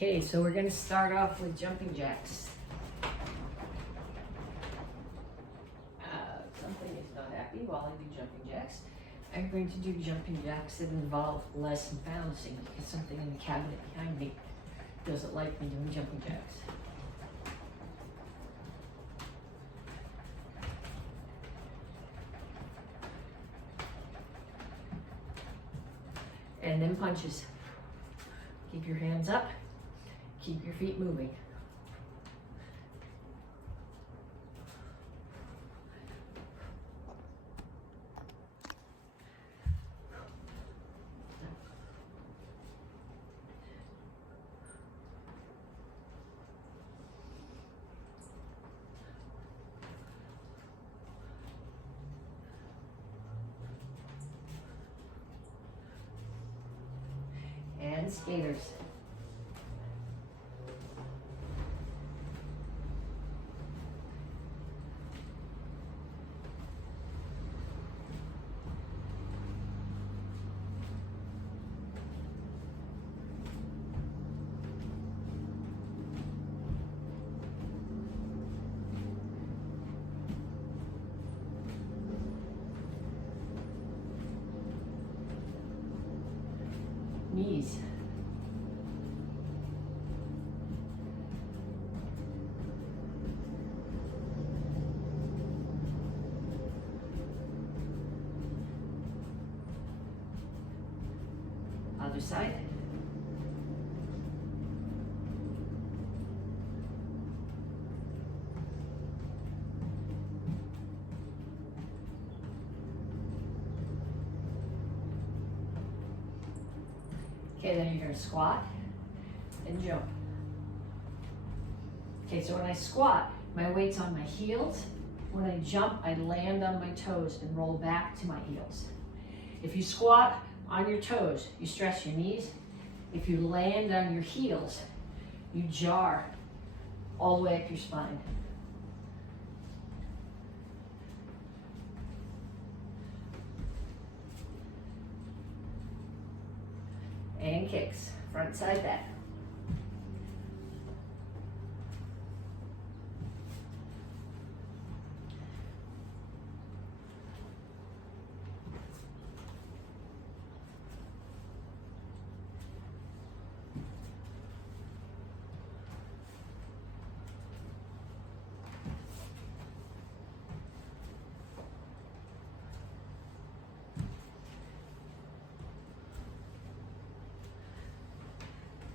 Okay, so we're gonna start off with jumping jacks. Something is not happy while I do jumping jacks. I'm going to do jumping jacks that involve less balancing because something in the cabinet behind me doesn't like me doing jumping jacks. And then punches. Keep your hands up, keep your feet moving. And skaters. Knees. Other side. Okay, then you're gonna squat and jump. Okay, so when I squat, my weight's on my heels. When I jump, I land on my toes and roll back to my heels. If you squat on your toes, you stress your knees. If you land on your heels, you jar all the way up your spine. And kicks, front side back.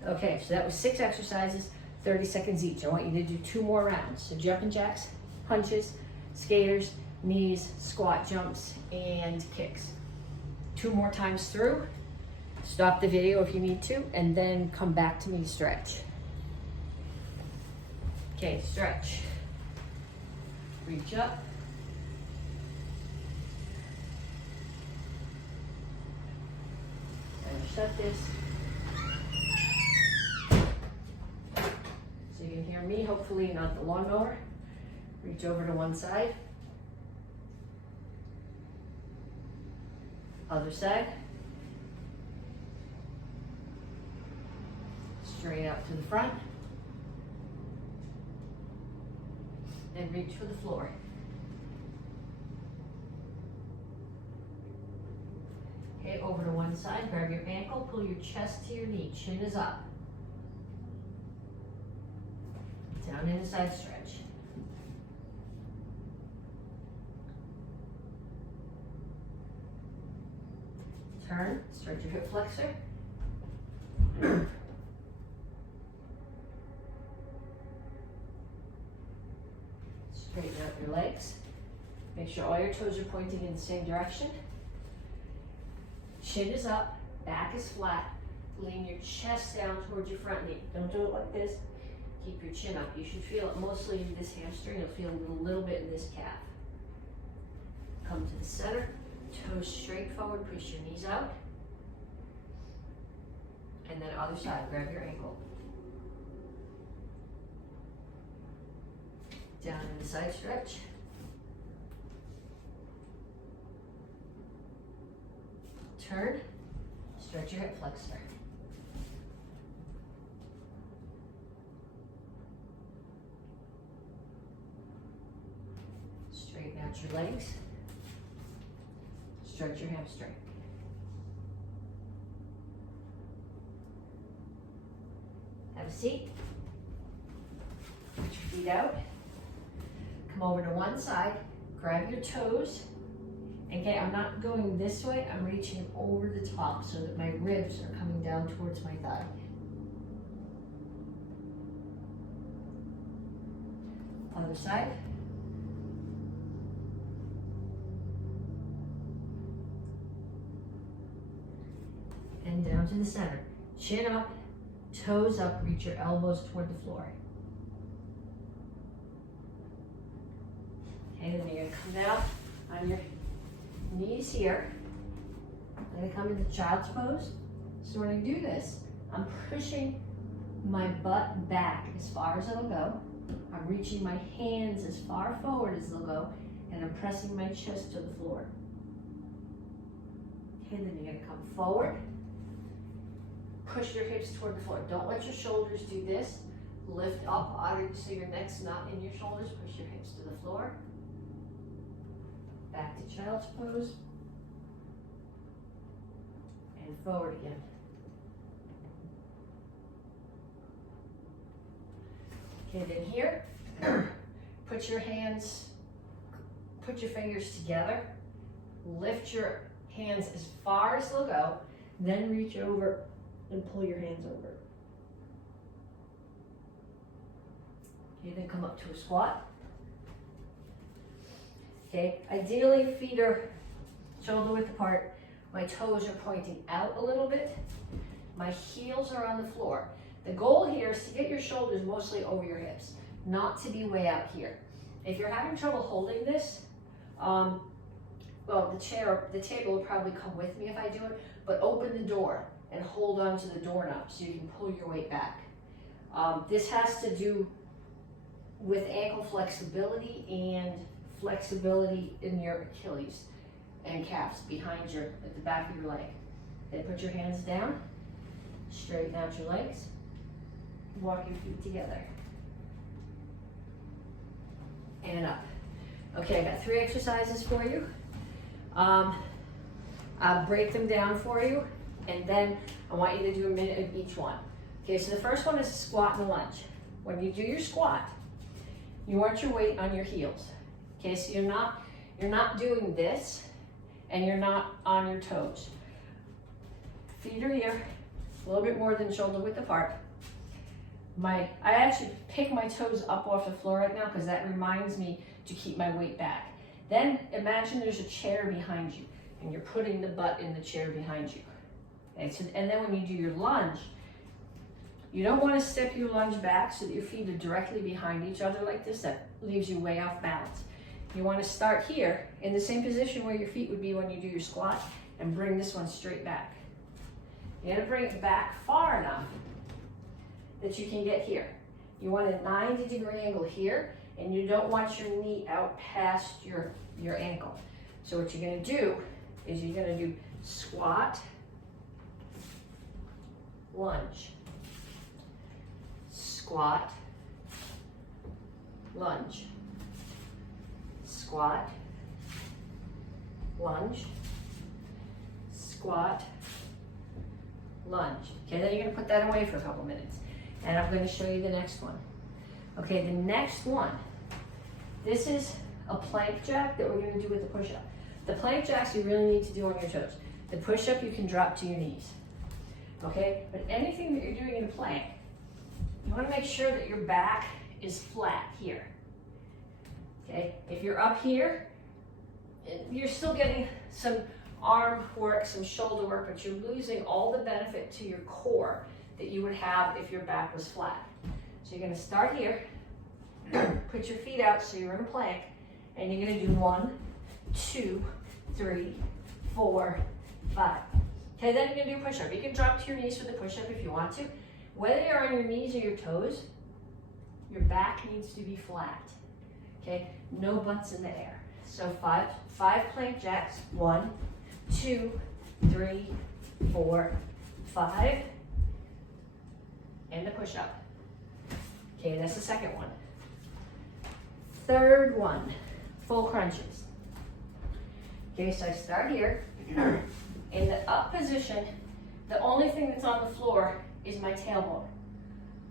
Okay, so that was 6 exercises, 30 seconds each. I want you to do 2 more rounds. So jumping jacks, punches, skaters, knees, squat jumps, and kicks. 2 more times through. Stop the video if you need to, and then come back to me to stretch. Okay, stretch. Reach up. And shut this. So you can hear me, hopefully not the lawnmower. Reach over to one side. Other side. Straight out to the front. And reach for the floor. Okay, over to one side, grab your ankle, pull your chest to your knee, chin is up. Down in a side stretch. Turn, stretch your hip flexor. Straighten out your legs. Make sure all your toes are pointing in the same direction. Chin is up, back is flat. Lean your chest down towards your front knee. Don't do it like this. Keep your chin up. You should feel it mostly in this hamstring. You'll feel it a little bit in this calf. Come to the center, toes straight forward, push your knees out. And then other side, grab your ankle. Down in the side stretch. Turn, stretch your hip flexor. Stretch your legs. Stretch your hamstring. Have a seat. Put your feet out. Come over to one side. Grab your toes. Again, I'm not going this way. I'm reaching over the top so that my ribs are coming down towards my thigh. Other side. And down to the center. Chin up, toes up, reach your elbows toward the floor. Okay, then you're gonna come down on your knees here. I'm gonna come into child's pose. So when I do this, I'm pushing my butt back as far as it'll go. I'm reaching my hands as far forward as they'll go, and I'm pressing my chest to the floor. Okay, then you're gonna come forward. Push your hips toward the floor. Don't let your shoulders do this. Lift up so your neck's not in your shoulders. Push your hips to the floor. Back to child's pose. And forward again. Okay, then here, put your fingers together. Lift your hands as far as they'll go. Then reach over and pull your hands over. Okay, then come up to a squat. Okay, ideally feet are shoulder width apart. My toes are pointing out a little bit. My heels are on the floor. The goal here is to get your shoulders mostly over your hips, not to be way out here. If you're having trouble holding this, well, the table will probably come with me if I do it, but open the door and hold on to the doorknob so you can pull your weight back. This has to do with ankle flexibility and flexibility in your Achilles and calves at the back of your leg. Then put your hands down, straighten out your legs, walk your feet together, and up. Okay, I got 3 exercises for you. I'll break them down for you, and then I want you to do a minute of each one. Okay, so the first one is squat and lunge. When you do your squat, you want your weight on your heels. Okay, so you're not doing this, and you're not on your toes. Feet are here, a little bit more than shoulder width apart. I actually pick my toes up off the floor right now because that reminds me to keep my weight back. Then imagine there's a chair behind you, and you're putting the butt in the chair behind you. Okay, so, and then when you do your lunge, you don't want to step your lunge back so that your feet are directly behind each other like this. That leaves you way off balance. You want to start here in the same position where your feet would be when you do your squat and bring this one straight back. You got to bring it back far enough that you can get here. You want a 90-degree angle here, and you don't want your knee out past your ankle. So what you're going to do is you're going to do squat, lunge, squat, lunge, squat, lunge, squat, lunge. Okay, then you're going to put that away for a couple minutes. And I'm going to show you the next one. Okay, the next one. This is a plank jack that we're going to do with the push-up. The plank jacks you really need to do on your toes. The push-up you can drop to your knees. Okay, but anything that you're doing in a plank, you want to make sure that your back is flat here. Okay, if you're up here, you're still getting some arm work, some shoulder work, but you're losing all the benefit to your core that you would have if your back was flat. So you're going to start here, put your feet out so you're in a plank, and you're going to do 1, 2, 3, 4, 5. Okay, then you're going to do push-up. You can drop to your knees for the push-up if you want to. Whether you're on your knees or your toes, your back needs to be flat. Okay, no butts in the air. So five plank jacks. 1, 2, 3, 4, 5. And the push-up. Okay, that's the second one. Third one, full crunches. Okay, so I start here. In the up position, the only thing that's on the floor is my tailbone.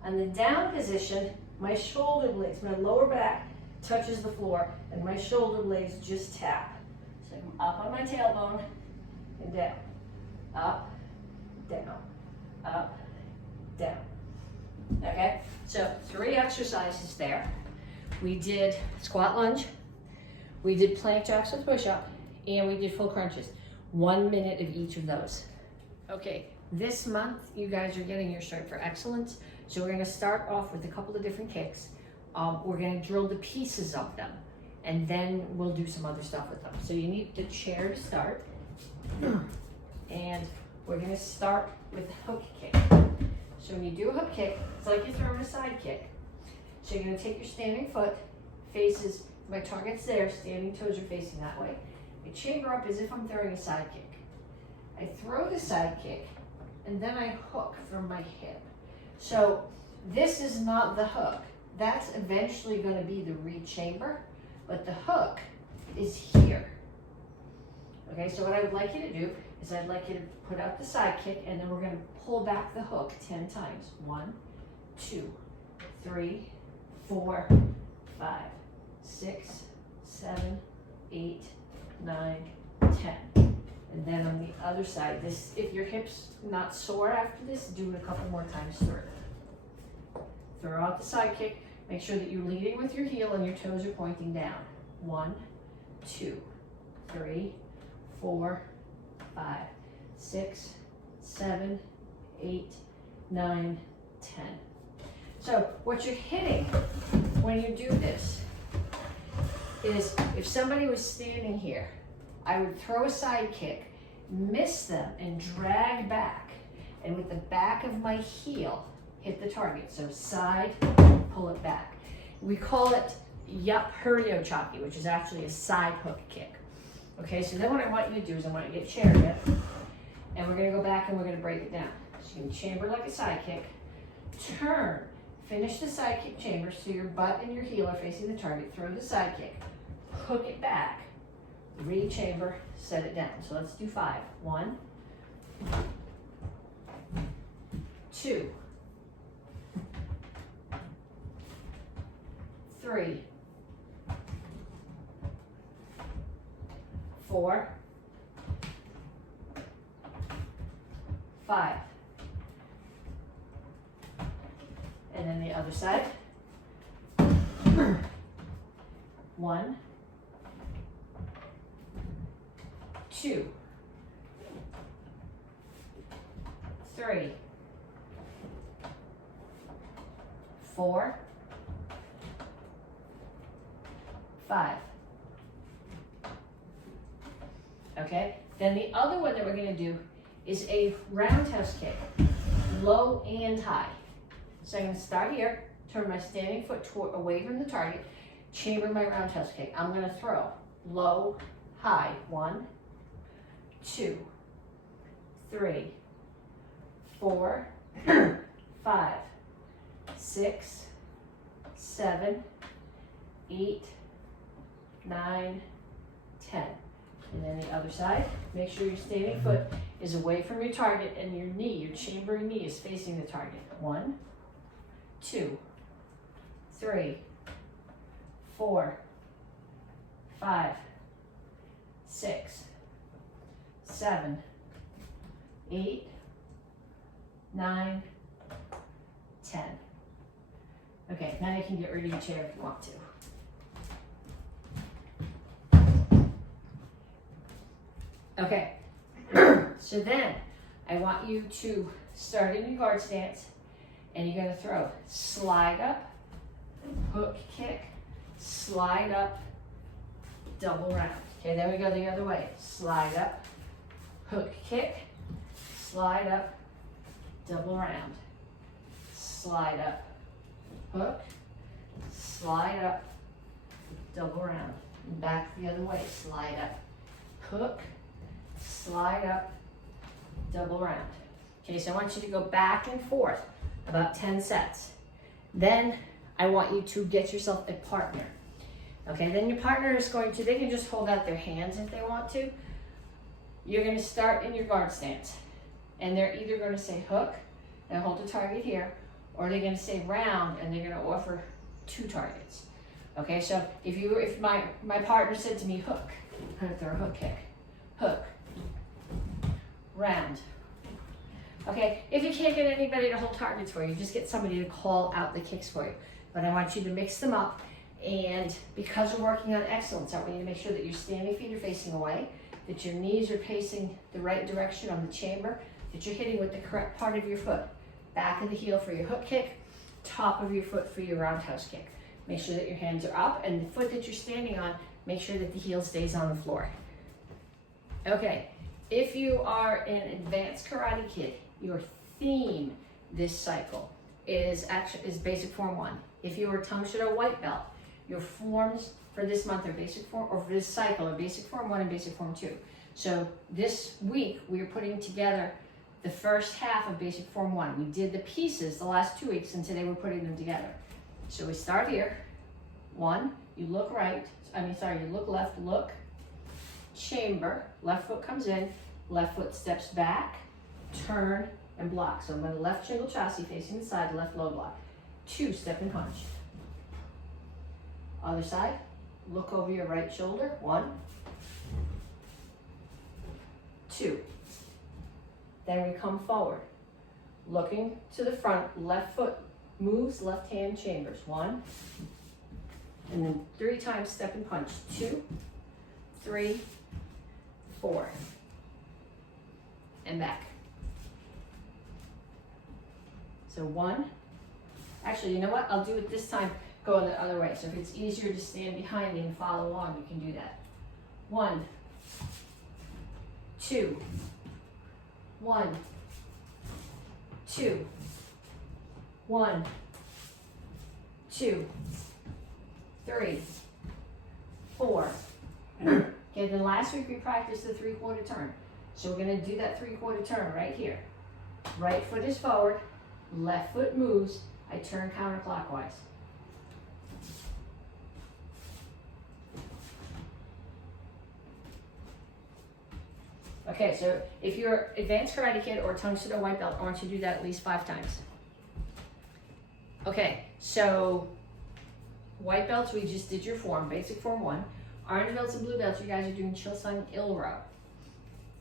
On the down position, my shoulder blades, my lower back touches the floor, and my shoulder blades just tap. So I'm up on my tailbone and down. Up, down, up, down. Okay, so 3 exercises there. We did squat lunge, we did plank jacks with push-up, and we did full crunches. 1 minute of each of those. Okay, this month you guys are getting your Stripe for Excellence. So we're gonna start off with a couple of different kicks. We're gonna drill the pieces of them, and then we'll do some other stuff with them. So you need the chair to start. And we're gonna start with the hook kick. So when you do a hook kick, it's like you're throwing a side kick. So you're gonna take your standing foot, faces, my target's there, standing toes are facing that way. I chamber up as if I'm throwing a side kick. I throw the side kick, and then I hook from my hip. So this is not the hook. That's eventually gonna be the re-chamber, but the hook is here. Okay, so what I would like you to do is I'd like you to put out the side kick, and then we're gonna pull back the hook 10 times. 1, 2, 3, 4, 5, 6, 7, 8, 9, 10. And then on the other side, this, if your hip's not sore after this, do it a couple more times through. Throw out the side kick. Make sure that you're leading with your heel and your toes are pointing down. 1, 2, 3, 4, 5, 6, 7, 8, 9, 10. So what you're hitting when you do this is, if somebody was standing here, I would throw a side kick, miss them, and drag back. And with the back of my heel, hit the target. So side, pull it back. We call it yup hurio chocky, which is actually a side hook kick. Okay, so then what I want you to do is I want you to get chariot, and we're gonna go back and we're gonna break it down. So you can chamber like a side kick, turn, finish the side kick chamber so your butt and your heel are facing the target, throw the side kick, hook it back, re-chamber, set it down. So let's do 5. 1, 2, 3, 4, 5. And then the other side. 1, 2, 3, 4, 5. Okay, then the other one that we're going to do is a roundhouse kick, low and high. So I'm going to start here, turn my standing foot away from the target, chamber my roundhouse kick. I'm going to throw low, high. 1, 2, 3, 4, 5, 6, 7, 8, 9, 10. And then the other side, make sure your standing foot is away from your target and your knee, your chambering knee is facing the target. 1, 2, 3, 4, 5, 6, 7, 8, 9, 10. Okay, now you can get rid of your chair if you want to. Okay, so then I want you to start in your guard stance, and you're going to throw slide up, hook kick, slide up, double round. Okay, then we go the other way. Slide up, hook kick, slide up, double round. Slide up, hook, slide up, double round. And back the other way. Slide up, hook, slide up, double round. Okay, so I want you to go back and forth about 10 sets. Then I want you to get yourself a partner. Okay, then your partner is going to, they can just hold out their hands if they want to. You're going to start in your guard stance. And they're either going to say hook and hold the target here, or they're going to say round and they're going to offer 2 targets. Okay, so if my partner said to me hook, I'm going to throw a hook kick. Hook. Round. Okay, if you can't get anybody to hold targets for you, just get somebody to call out the kicks for you. But I want you to mix them up, and because we're working on excellence, I want you to make sure that your standing feet are facing away, that your knees are facing the right direction on the chamber, that you're hitting with the correct part of your foot. Back of the heel for your hook kick, top of your foot for your roundhouse kick. Make sure that your hands are up, and the foot that you're standing on, make sure that the heel stays on the floor. Okay, if you are an advanced Karate Kid, your theme this cycle is basic form 1. If you are a Tang Soo Do white belt, your forms for this month are basic form, or for this cycle are basic form 1 and basic form 2. So this week we are putting together the first half of basic form 1. We did the pieces the last 2 weeks, and today we're putting them together. So we start here. 1, you look right, you look left, look, chamber, left foot comes in, left foot steps back, turn, and block. So I'm going to left shingle chassis facing the side, left low block. 2, step and punch. Other side, look over your right shoulder. 1, 2. Then we come forward, looking to the front, left foot moves, left hand chambers. 1, and then 3 times step and punch. 2, 3, 4, and back. So 1, actually, you know what? I'll do it this time, go the other way. So if it's easier to stand behind me and follow along, you can do that. 1, 2, 1, 2, 1, 2, 3, 4. Okay, then last week we practiced the 3/4 turn. So we're going to do that 3/4 turn right here. Right foot is forward, left foot moves, I turn counterclockwise. Okay, so if you're advanced Karate Kid or Tang Soo Do white belt, I want you to do that at least 5 times. Okay, so white belts, we just did your form, basic form 1. Orange belts and blue belts, you guys are doing Chilsung Il row.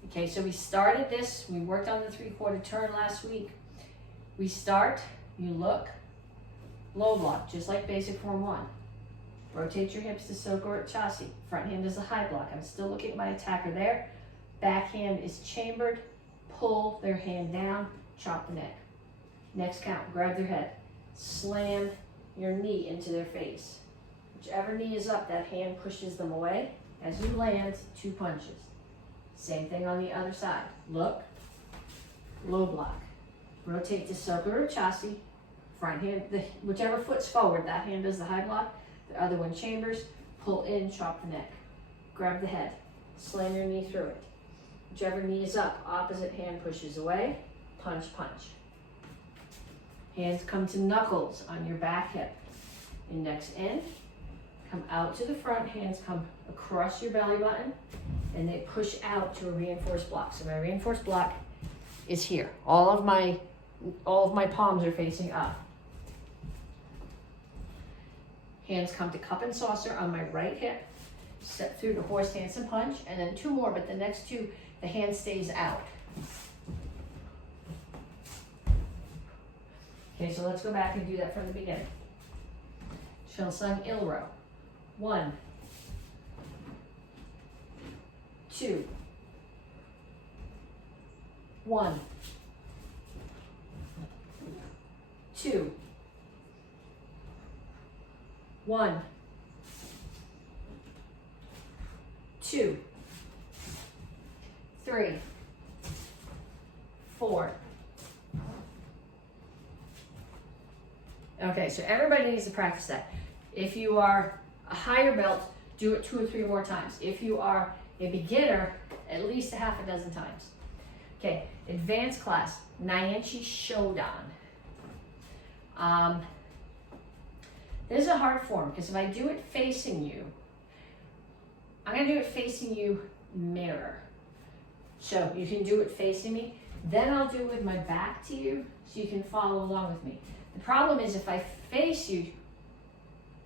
Okay, so we started this, we worked on the 3/4 turn last week. We start, you look, low block, just like basic form 1. Rotate your hips to Soko Chassis. Front hand is a high block. I'm still looking at my attacker there. Back hand is chambered. Pull their hand down, chop the neck. Next count, grab their head. Slam your knee into their face. Whichever knee is up, that hand pushes them away. As you land, 2 punches. Same thing on the other side. Look, low block. Rotate to Soko Chassis. Front hand, whichever foot's forward, that hand does the high block. The other one chambers. Pull in, chop the neck. Grab the head. Slam your knee through it. Whichever knee is up, opposite hand pushes away. Punch, punch. Hands come to knuckles on your back hip. Index in. Come out to the front. Hands come across your belly button. And they push out to a reinforced block. So my reinforced block is here. All of my palms are facing up. Hands come to cup and saucer on my right hip. Step through the horse stance and punch, and then 2 more, but the next 2, the hand stays out. Okay, so let's go back and do that from the beginning. Chilsung Il row. 1, 2, 1, 2, 1, 2, 3, 4. Okay, so everybody needs to practice that. If you are a higher belt, do it 2 or 3 more times. If you are a beginner, at least a half a dozen times. Okay, advanced class, Nyanchi Shodan. This is a hard form because if I do it facing you, I'm going to do it facing you mirror. So you can do it facing me. Then I'll do it with my back to you so you can follow along with me. The problem is if I face you,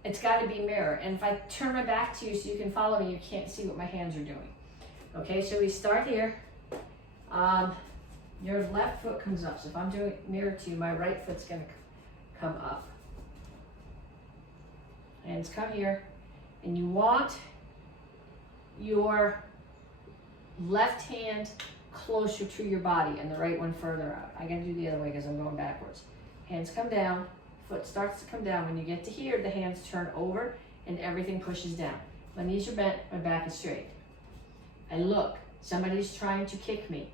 it's got to be mirror. And if I turn my back to you so you can follow me, you can't see what my hands are doing. Okay, so we start here. Your left foot comes up. So if I'm doing it mirror to you, my right foot's going to come up. Hands come here. And you want your left hand closer to your body and the right one further out. I gotta do the other way because I'm going backwards. Hands come down, foot starts to come down. When you get to here, the hands turn over and everything pushes down. My knees are bent, my back is straight. I look, somebody's trying to kick me.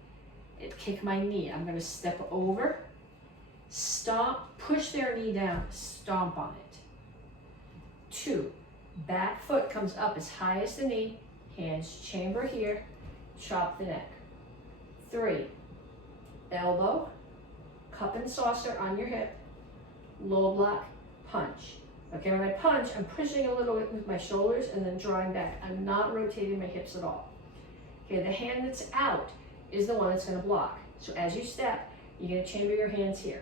Kick my knee. I'm gonna step over, stomp, push their knee down, stomp on it. 2, back foot comes up as high as the knee, hands chamber here, chop the neck. 3, elbow, cup and saucer on your hip, low block, punch. Okay, when I punch, I'm pushing a little bit with my shoulders and then drawing back. I'm not rotating my hips at all. Okay, the hand that's out is the one that's gonna block. So as you step, you're gonna chamber your hands here.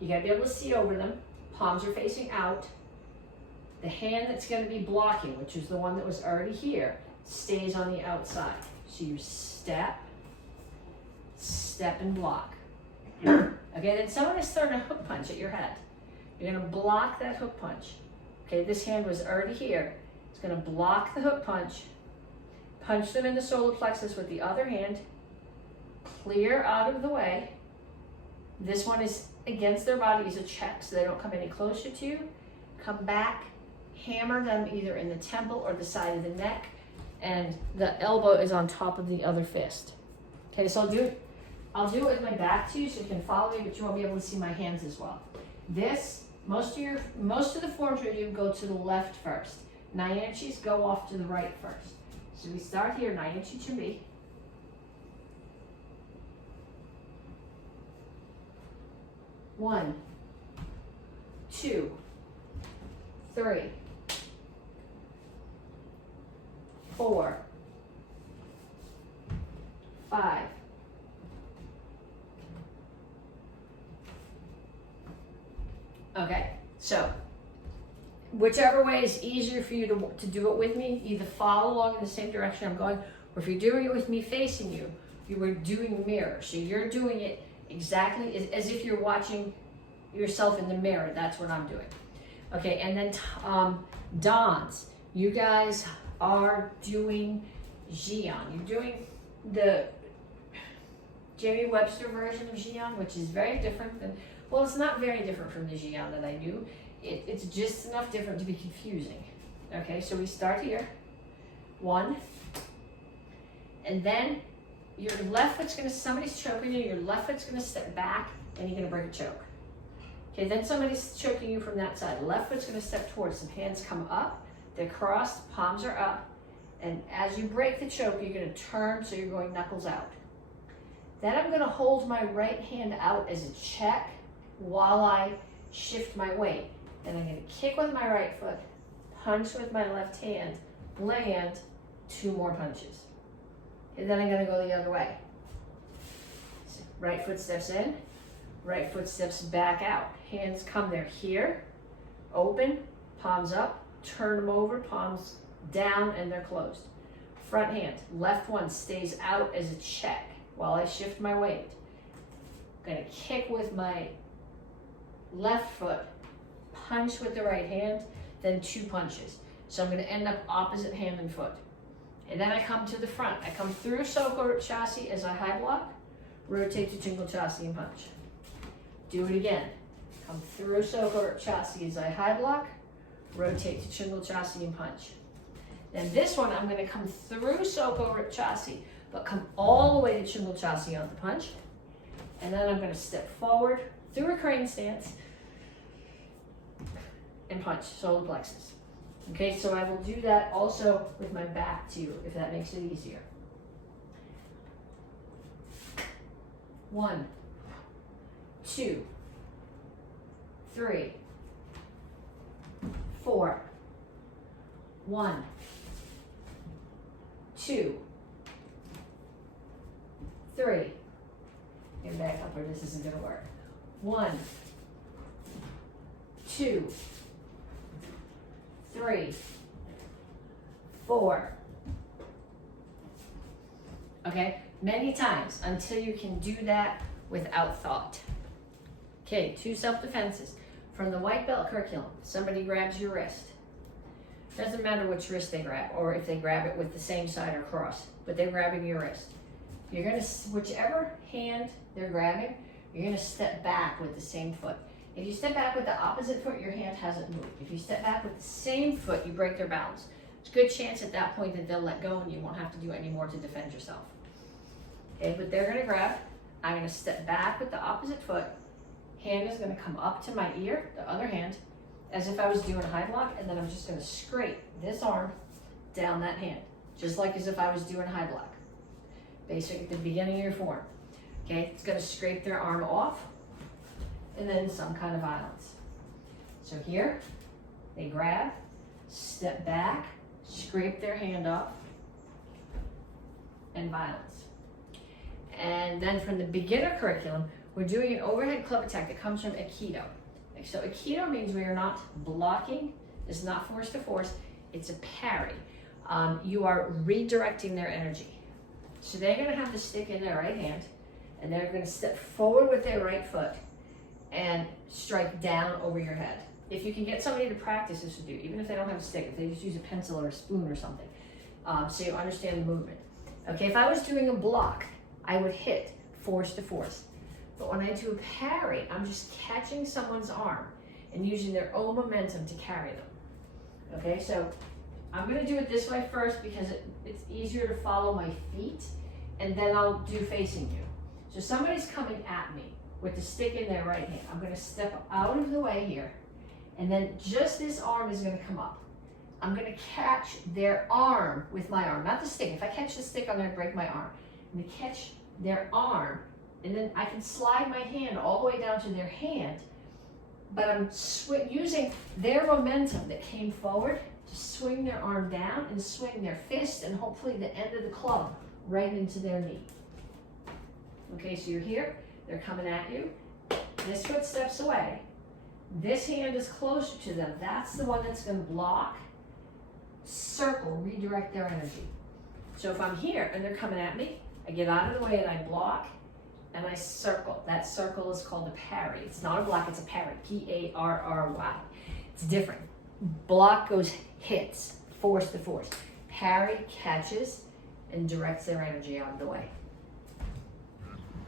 You gotta be able to see over them. Palms are facing out. The hand that's gonna be blocking, which is the one that was already here, stays on the outside. So you step and block. Okay, then someone is throwing a hook punch at your head. You're gonna block that hook punch. Okay, this hand was already here. It's gonna block the hook punch, punch them in the solar plexus with the other hand, clear out of the way. This one is against their body, is a check so they don't come any closer to you. Come back, hammer them either in the temple or the side of the neck, and the elbow is on top of the other fist. Okay, so I'll do it with my back to you so you can follow me, but you won't be able to see my hands as well. This, most of the forms where you go to the left first. Nai-Enchis go off to the right first. So we start here, Nai-Enchi Chumbi. One, 2, 3, 4, 5, 6. Okay, so whichever way is easier for you to do it with me, either follow along in the same direction I'm going, or if you're doing it with me facing you, you are doing mirror. So you're doing it exactly as if you're watching yourself in the mirror. That's what I'm doing. Okay, and then Dons, you guys are doing Jian. You're doing the Jamie Webster version of Jian, which is very different than, well, it's not very different from the Jian that I knew. It's just enough different to be confusing. Okay, so we start here. 1, and then your left foot's gonna, somebody's choking you, your left foot's gonna step back and you're gonna break a choke. Okay, then somebody's choking you from that side. Left foot's gonna step towards them. Hands come up, they're crossed, palms are up, and as you break the choke, you're gonna turn so you're going knuckles out. Then I'm gonna hold my right hand out as a check while I shift my weight. Then I'm gonna kick with my right foot, punch with my left hand, land, 2 more punches. And then I'm gonna go the other way. So right foot steps in, right foot steps back out. Hands come there here, open, palms up, turn them over, palms down, and they're closed. Front hand, left one stays out as a check while I shift my weight. I'm gonna kick with my left foot, punch with the right hand, then 2 punches. So I'm gonna end up opposite hand and foot. And then I come to the front. I come through Soko Chassi as I high block, rotate to Jingle Chassi and punch. Do it again. Come through Soko Chassi as I high block, rotate to Jingle Chassi and punch. Then this one, I'm gonna come through Soko Chassi, but come all the way to Jingle Chassi on the punch. And then I'm gonna step forward through a crane stance and punch, solar plexus. Okay, so I will do that also with my back to you, if that makes it easier. 1, 2, 3, 4. 1, 2, 3. Get back up or this isn't going to work. 1, 2, 3, 4. Okay, many times until you can do that without thought. Okay, 2 self-defenses. From the white belt curriculum, somebody grabs your wrist. Doesn't matter which wrist they grab, or if they grab it with the same side or cross, but they're grabbing your wrist. You're gonna, whichever hand they're grabbing, you're gonna step back with the same foot. If you step back with the opposite foot, your hand hasn't moved. If you step back with the same foot, you break their balance. There's a good chance at that point that they'll let go and you won't have to do any more to defend yourself. Okay, but they're gonna grab, I'm gonna step back with the opposite foot, hand is gonna come up to my ear, the other hand, as if I was doing a high block, and then I'm just gonna scrape this arm down that hand, just like as if I was doing a high block. Basic at the beginning of your form. Okay, it's gonna scrape their arm off, and then some kind of violence. So here, they grab, step back, scrape their hand up, and violence. And then from the beginner curriculum, we're doing an overhead club attack that comes from Aikido. So Aikido means we are not blocking, it's not force to force, it's a parry. You are redirecting their energy. So they're gonna have the stick in their right hand, and they're gonna step forward with their right foot and strike down over your head. If you can get somebody to practice this with you, even if they don't have a stick, if they just use a pencil or a spoon or something, so you understand the movement. Okay, if I was doing a block, I would hit force to force. But when I do a parry, I'm just catching someone's arm and using their own momentum to carry them. Okay, so I'm gonna do it this way first because it's easier to follow my feet, and then I'll do facing you. So somebody's coming at me with the stick in their right hand. I'm gonna step out of the way here, and then just this arm is gonna come up. I'm gonna catch their arm with my arm, not the stick. If I catch the stick, I'm gonna break my arm. I'm gonna catch their arm, and then I can slide my hand all the way down to their hand, but I'm using their momentum that came forward to swing their arm down and swing their fist and hopefully the end of the club right into their knee. Okay, so you're here, they're coming at you, this foot steps away, this hand is closer to them, that's the one that's gonna block, circle, redirect their energy. So if I'm here and they're coming at me, I get out of the way and I block, and I circle. That circle is called a parry. It's not a block, it's a parry. P-A-R-R-Y. It's different. Block goes hits, force to force. Parry catches and directs their energy out of the way.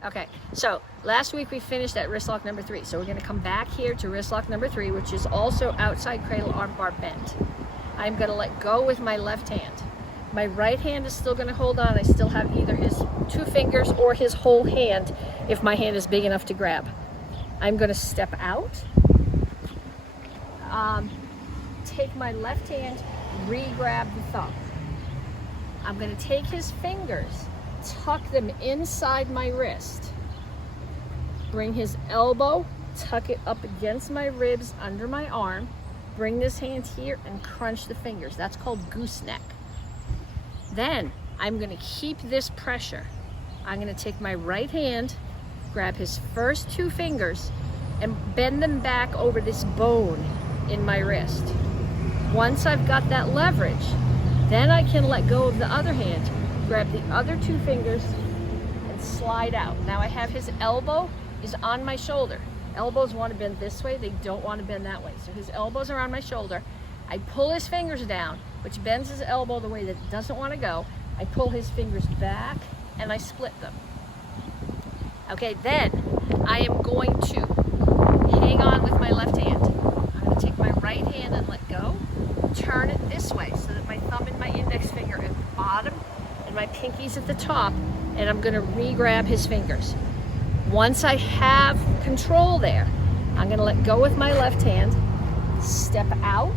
Okay, so last week we finished at wrist lock number 3. So we're gonna come back here to wrist lock number 3, which is also outside cradle arm bar bend. I'm gonna let go with my left hand. My right hand is still gonna hold on. I still have either his 2 fingers or his whole hand if my hand is big enough to grab. I'm gonna step out, take my left hand, re-grab the thumb. I'm gonna take his fingers, tuck them inside my wrist, bring his elbow, tuck it up against my ribs under my arm, bring this hand here and crunch the fingers. That's called gooseneck. Then I'm gonna keep this pressure. I'm gonna take my right hand, grab his first 2 fingers, and bend them back over this bone in my wrist. Once I've got that leverage, then I can let go of the other hand, grab the other 2 fingers, and slide out. Now I have his elbow is on my shoulder. Elbows want to bend this way, they don't want to bend that way. So his elbows are on my shoulder. I pull his fingers down, which bends his elbow the way that it doesn't want to go. I pull his fingers back and I split them. Okay, then I am going to hang on with my left hand. I'm going to take my right hand and let go, turn it this way so that my thumb and my index finger are at the bottom and my pinky's at the top, and I'm going to re-grab his fingers. Once I have control there, I'm going to let go with my left hand, step out,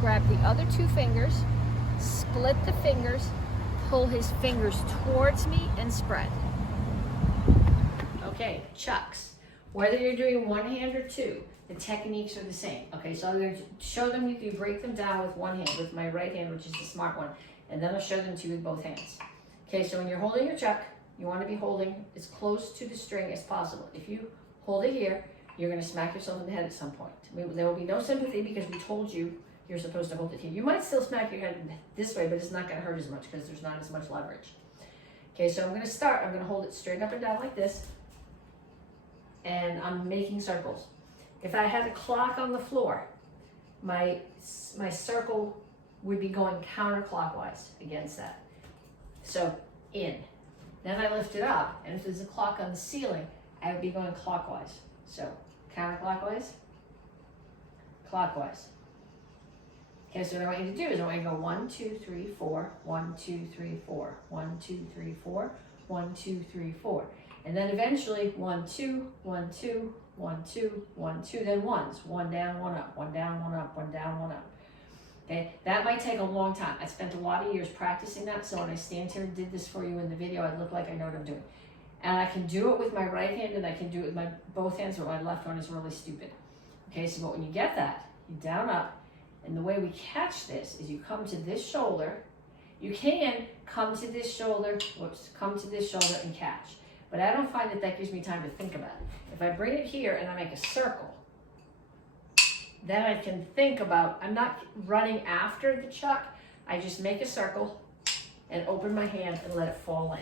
grab the other 2 fingers, split the fingers, pull his fingers towards me and spread. Okay, chucks. Whether you're doing one hand or two, the techniques are the same. Okay, so I'm going to show them you break them down with one hand, with my right hand, which is the smart one, and then I'll show them to you with both hands. Okay, so when you're holding your chuck, you want to be holding as close to the string as possible. If you hold it here, you're going to smack yourself in the head at some point. There will be no sympathy because we told you you're supposed to hold it here. You might still smack your head this way, but it's not going to hurt as much because there's not as much leverage. Okay, so I'm going to start. I'm going to hold it straight up and down like this, and I'm making circles. If I had a clock on the floor, my circle would be going counterclockwise against that. So in. Then I lift it up, and if there's a clock on the ceiling, I would be going clockwise. So counterclockwise, clockwise. Okay, so what I want you to do is I want you to go 1, 2, 3, 4, 1, 2, 3, 4, 1, 2, 3, 4, 1, 2, 3, 4. And then eventually 1, 2, 1, 2, 1, 2, 1, 2, then ones. 1 down, 1 up, 1 down, 1 up, 1 down, 1 up. Okay, that might take a long time. I spent a lot of years practicing that, so when I stand here and did this for you in the video, I look like I know what I'm doing. And I can do it with my right hand, and I can do it with my both hands, but my left one is really stupid. Okay, so but when you get that, you down, up, and the way we catch this is you come to this shoulder. You can come to this shoulder, come to this shoulder and catch. But I don't find that gives me time to think about it. If I bring it here and I make a circle, then I can think about, I'm not running after the chuck, I just make a circle and open my hand and let it fall in.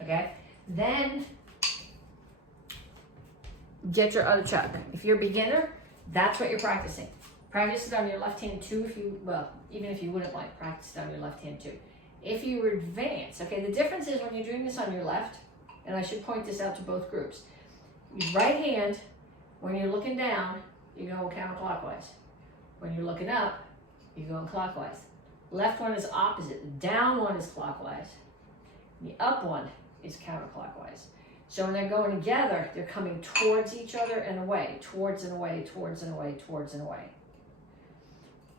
Okay, then get your other chuck. If you're a beginner, that's what you're practicing. Practice it on your left hand too, even if you wouldn't like, practice it on your left hand too. If you advance, okay, the difference is when you're doing this on your left, and I should point this out to both groups. Your right hand, when you're looking down, you go counterclockwise. When you're looking up, you're going clockwise. Left one is opposite. The down one is clockwise. The up one is counterclockwise. So when they're going together, they're coming towards each other and away, towards and away, towards and away, towards and away.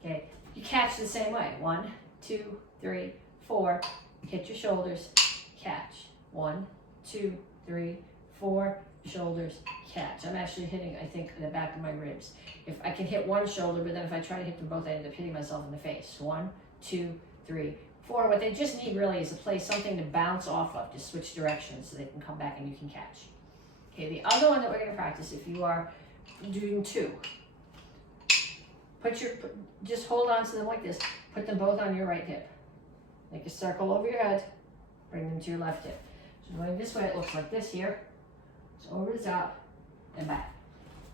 Okay, you catch the same way. 1, 2, 3, 4. Hit your shoulders, catch. 1, 2, 3, 4. Shoulders, catch. I'm actually hitting, I think, the back of my ribs. If I can hit one shoulder, but then if I try to hit them both, I end up hitting myself in the face. 1, 2, 3, 4. What they just need really is a place, something to bounce off of, to switch directions so they can come back and you can catch. Okay, the other one that we're going to practice, if you are doing 2, just hold on to them like this. Put them both on your right hip. Make a circle over your head. Bring them to your left hip. So going this way, it looks like this here. So over the top and back,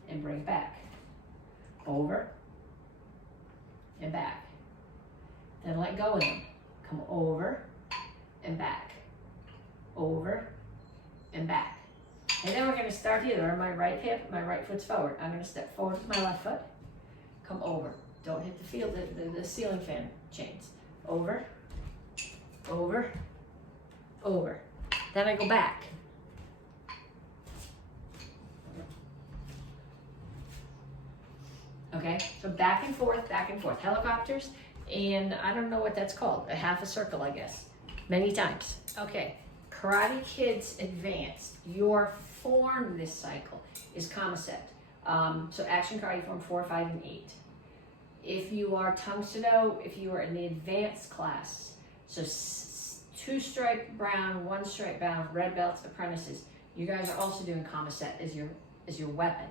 and bring back, over and back. Then let go of them. Come over and back, over and back. And then we're going to start here on my right hip, my right foot's forward. I'm going to step forward with my left foot, come over. Don't hit the ceiling fan chains. Over, over, over. Then I go back. Okay, so back and forth, helicopters, and I don't know what that's called, a half a circle, I guess, many times. Okay, Karate Kids Advanced, your form this cycle is Kamaset. So action karate form 4, 5, and 8. If you are Tang Soo Do, if you are in the advanced class, so 2 stripe brown, 1 stripe brown, red belts, apprentices, you guys are also doing Kamaset as your weapon.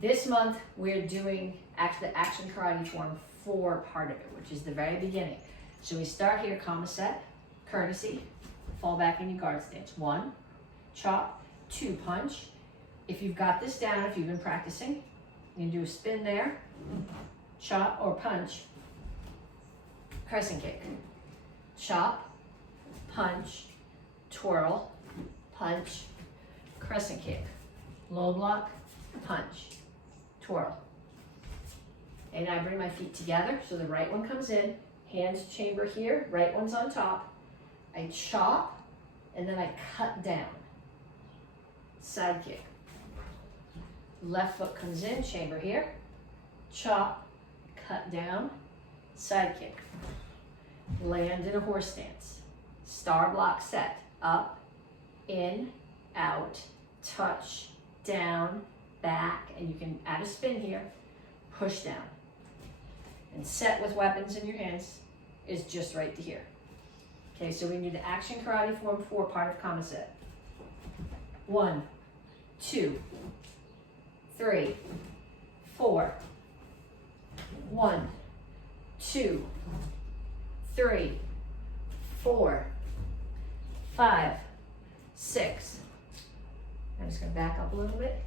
This month, we're doing the action karate form 4 part of it, which is the very beginning. So we start here, Kamaset, courtesy, fall back in your guard stance. 1, chop, 2, punch. If you've got this down, if you've been practicing, you can do a spin there, chop or punch, crescent kick. Chop, punch, twirl, punch, crescent kick. Low block, punch, twirl. And I bring my feet together, so the right one comes in, hands chamber here, right one's on top. I chop, and then I cut down. Side kick. Left foot comes in, chamber here, chop, cut down, side kick. Land in a horse stance. Star block set, up, in, out, touch, down, back, and you can add a spin here, push down. And set with weapons in your hands is just right to here. Okay, so we need the action karate form 4 part of kama set. 1, 2, 3, 4. 1, 2, 3, 4, 5, 6. I'm just going to back up a little bit.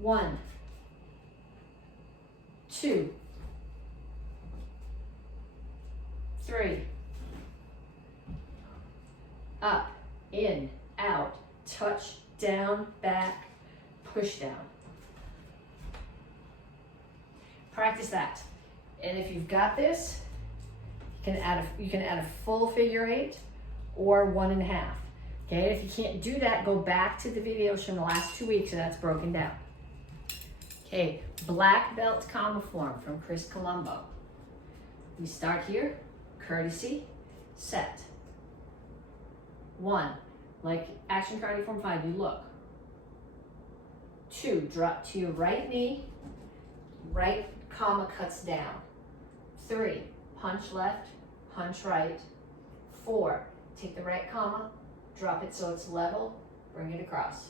1, 2, 3. Up, in, out, touch, down, back, push down. Practice that. And if you've got this, you can add a full figure 8 or 1.5. Okay, if you can't do that, go back to the videos from the last 2 weeks and that's broken down. Okay, black belt kama form from Chris Colombo. We start here, courtesy, set. 1, like action karate form 5, you look. 2, drop to your right knee, right kama cuts down. 3, punch left, punch right. 4, take the right kama, drop it so it's level, bring it across.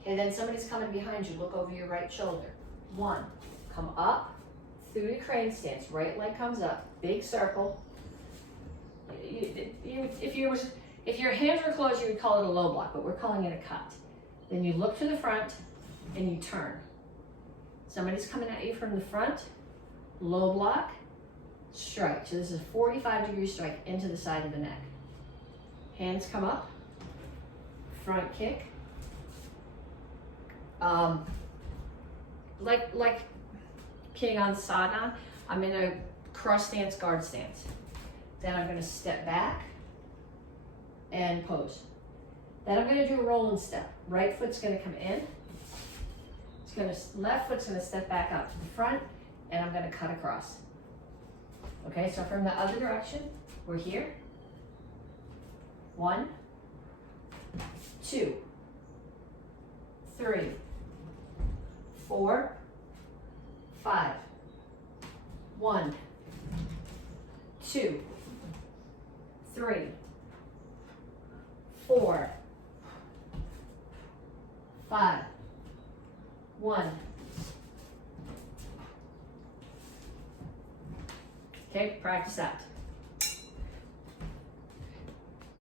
Okay, then somebody's coming behind you, look over your right shoulder. 1, come up through the crane stance, right leg comes up, big circle. If your hands were closed, you would call it a low block, but we're calling it a cut. Then you look to the front and you turn. Somebody's coming at you from the front, low block, strike. So this is a 45-degree strike into the side of the neck. Hands come up, front kick. Like peeing on Sadna, I'm in a cross stance, guard stance. Then I'm gonna step back and pose. Then I'm gonna do a roll and step. Right foot's gonna come in. Left foot's gonna step back out to the front, and I'm gonna cut across. Okay, so from the other direction, we're here. 1, 2, 3, 4, 5. 1, 2, 3, 4, 5. 1. Okay, practice that.